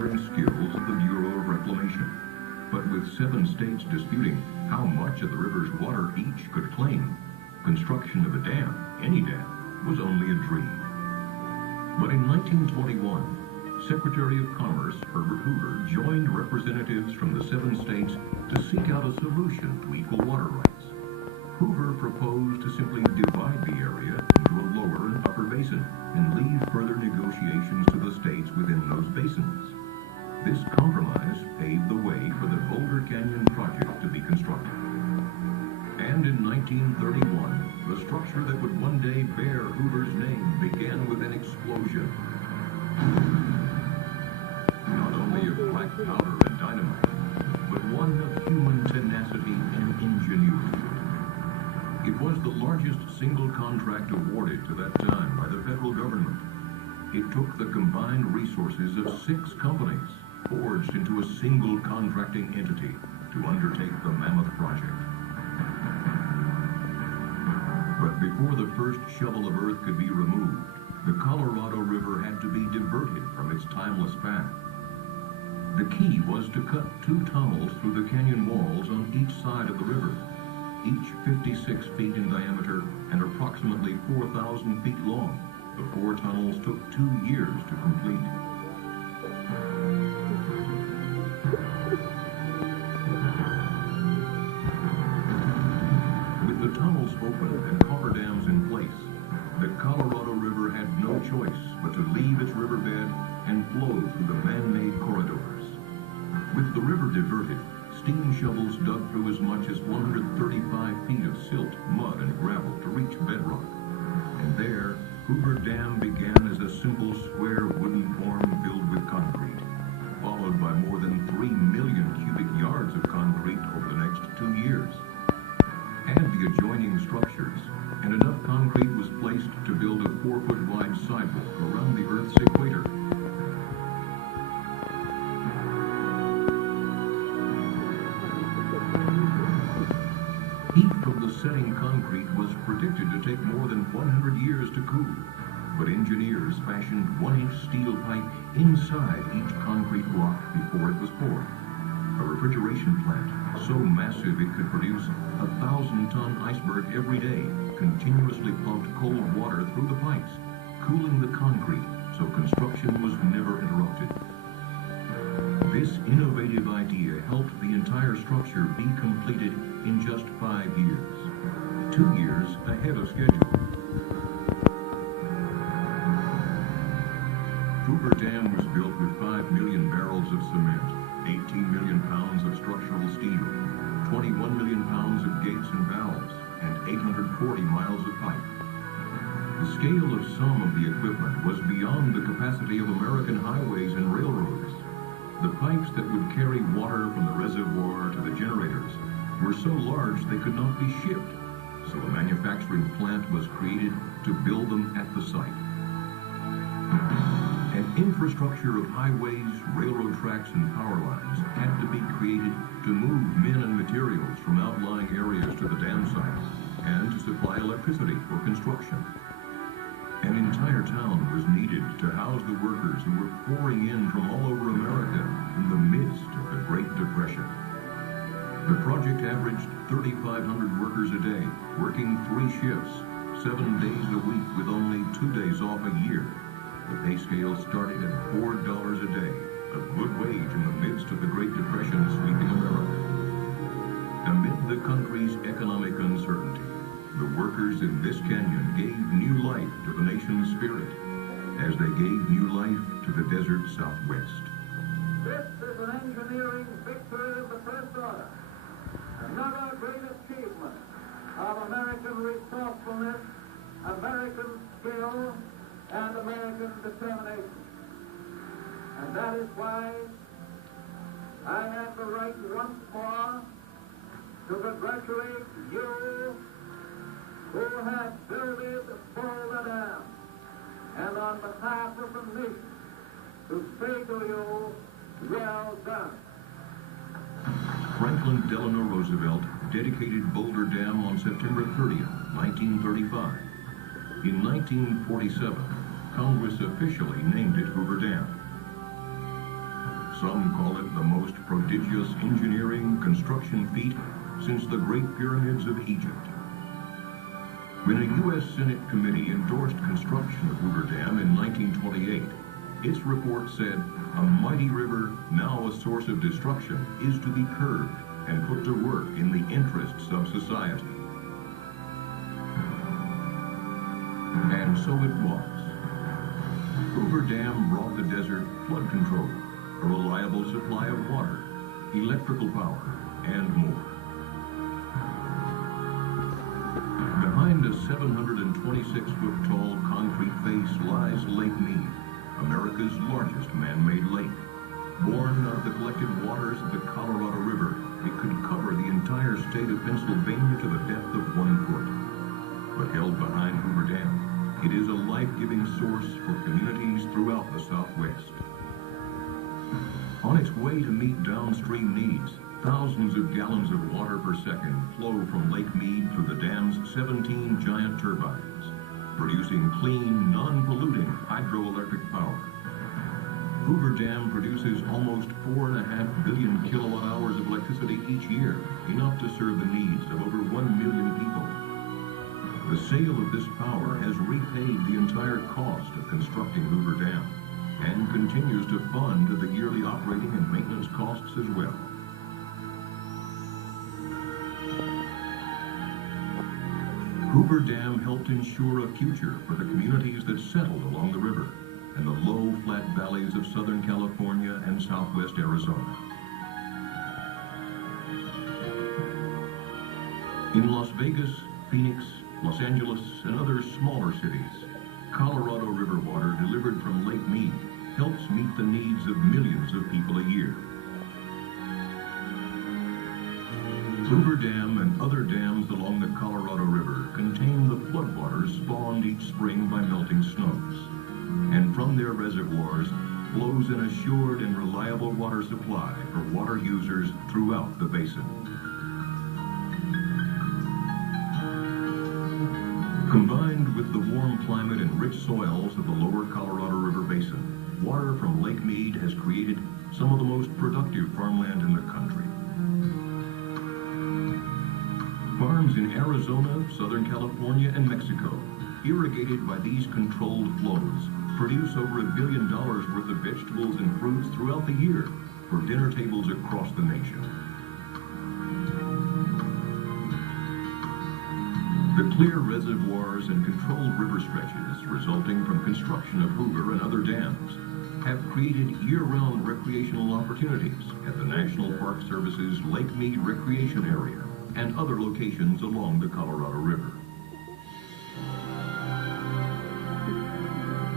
engineering skills of the Bureau of Reclamation. But with 7 states disputing how much of the river's water each could claim, construction of a dam, any dam, was only a dream. But in 1921, Secretary of Commerce Herbert Hoover joined representatives from the 7 states to seek out a solution to equal water rights. Hoover proposed to simply divide the area into a lower and upper basin and leave further negotiations to the states within those basins. This compromise paved the way for the Boulder Canyon project to be constructed. And in 1931, the structure that would one day bear Hoover's name began with an explosion. Not only of black powder and dynamite, but one of human tenacity and ingenuity. It was the largest single contract awarded to that time by the federal government. It took the combined resources of 6 companies, forged into a single contracting entity, to undertake the mammoth project. But before the first shovel of earth could be removed, the Colorado River had to be diverted from its timeless path. The key was to cut 2 tunnels through the canyon walls on each side of the river, each 56 feet in diameter and approximately 4,000 feet long. The 4 tunnels took 2 years to complete. With the tunnels open and Hoover Dams in place, the Colorado River had no choice but to leave its riverbed and flow through the man-made corridors. With the river diverted, steam shovels dug through as much as 135 feet of silt, mud, and gravel to reach bedrock. And there, Hoover Dam began as a simple square wooden form filled with concrete, followed by more than 3 million cubic yards of concrete over the next 2 years. Add the adjoining structures, and enough concrete was placed to build a 4-foot wide sidewalk around the Earth's equator. Heat from the setting concrete was predicted to take more than 100 years to cool, but engineers fashioned 1-inch steel pipe inside each concrete block before it was poured. A refrigeration plant so massive it could produce a 1,000-ton iceberg every day continuously pumped cold water through the pipes, cooling the concrete so construction was never interrupted. This innovative idea helped the entire structure be completed in just 5 years, 2 years ahead of schedule. Hoover Dam was built with 5 million barrels of cement, 18 million pounds of structural steel, 21 million pounds of gates and valves, and 840 miles of pipe. The scale of some of the equipment was beyond the capacity of American highways and railroads. The pipes that would carry water from the reservoir to the generators were so large they could not be shipped, so a manufacturing plant was created to build them at the site. An infrastructure of highways, railroad tracks, and power lines had to be created to move men and materials from outlying areas to the dam site and to supply electricity for construction. An entire town was needed to house the workers who were pouring in from all over America in the midst of the Great Depression. The project averaged 3,500 workers a day, working 3 shifts, 7 days a week with only 2 days off a year. The pay scale started at $4 a day, a good wage in the midst of the Great Depression sweeping America. Amid the country's economic uncertainty, the workers in this canyon gave new life to the nation's spirit, as they gave new life to the desert Southwest. This is an engineering victory of the first order, another great achievement of American resourcefulness, American skill, and American determination. And that is why I have the right once more to congratulate you who have builded Boulder Dam, and on behalf of the nation, to say to you, well done. Franklin Delano Roosevelt dedicated Boulder Dam on September 30th, 1935. In 1947, Congress officially named it Hoover Dam. Some call it the most prodigious engineering construction feat since the Great Pyramids of Egypt. When a U.S. Senate committee endorsed construction of Hoover Dam in 1928, its report said, "A mighty river, now a source of destruction, is to be curbed and put to work in the interests of society." And so it was. Hoover Dam brought the desert flood control, a reliable supply of water, electrical power, and more. Behind a 726-foot-tall concrete face lies Lake Mead, America's largest man-made lake. Born out of the collected waters of the Colorado River, it could cover the entire state of Pennsylvania to the depth of 1 foot. But held behind Hoover Dam, it is a life-giving source for communities throughout the Southwest. On its way to meet downstream needs, thousands of gallons of water per second flow from Lake Mead through the dam's 17 giant turbines, producing clean, non-polluting hydroelectric power. Hoover Dam produces almost 4.5 billion kilowatt hours of electricity each year, enough to serve the needs of over 1 million people. The sale of this power has repaid the entire cost of constructing Hoover Dam and continues to fund the yearly operating and maintenance costs as well. Hoover Dam helped ensure a future for the communities that settled along the river and the low, flat valleys of Southern California and Southwest Arizona. In Las Vegas, Phoenix, Los Angeles, and other smaller cities, Colorado River water delivered from Lake Mead helps meet the needs of millions of people a year. Hoover Dam and other dams along the Colorado River contain the floodwaters spawned each spring by melting snows, and from their reservoirs flows an assured and reliable water supply for water users throughout the basin. Combined with the warm climate and rich soils of the lower Colorado River basin, water from Lake Mead has created some of the most productive farmland in the country. Farms in Arizona, Southern California, and Mexico, irrigated by these controlled flows, produce over $1 billion worth of vegetables and fruits throughout the year for dinner tables across the nation. The clear reservoirs and controlled river stretches resulting from construction of Hoover and other dams have created year-round recreational opportunities at the National Park Service's Lake Mead Recreation Area and other locations along the Colorado River.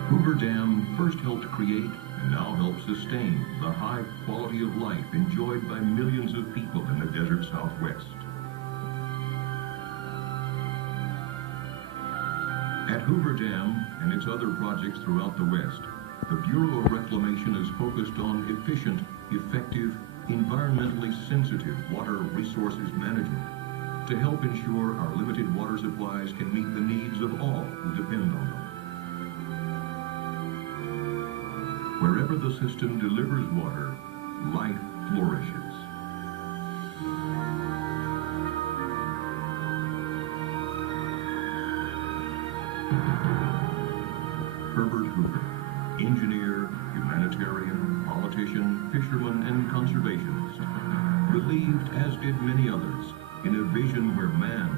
Hoover Dam first helped create and now helps sustain the high quality of life enjoyed by millions of people in the desert Southwest. At Hoover Dam and its other projects throughout the West, the Bureau of Reclamation is focused on efficient, effective, environmentally sensitive water resources management to help ensure our limited water supplies can meet the needs of all who depend on them. Wherever the system delivers water, life flourishes. Herbert Hoover, engineer, humanitarian, politician, fisherman, and conservationist, believed, as did many others, in a vision where man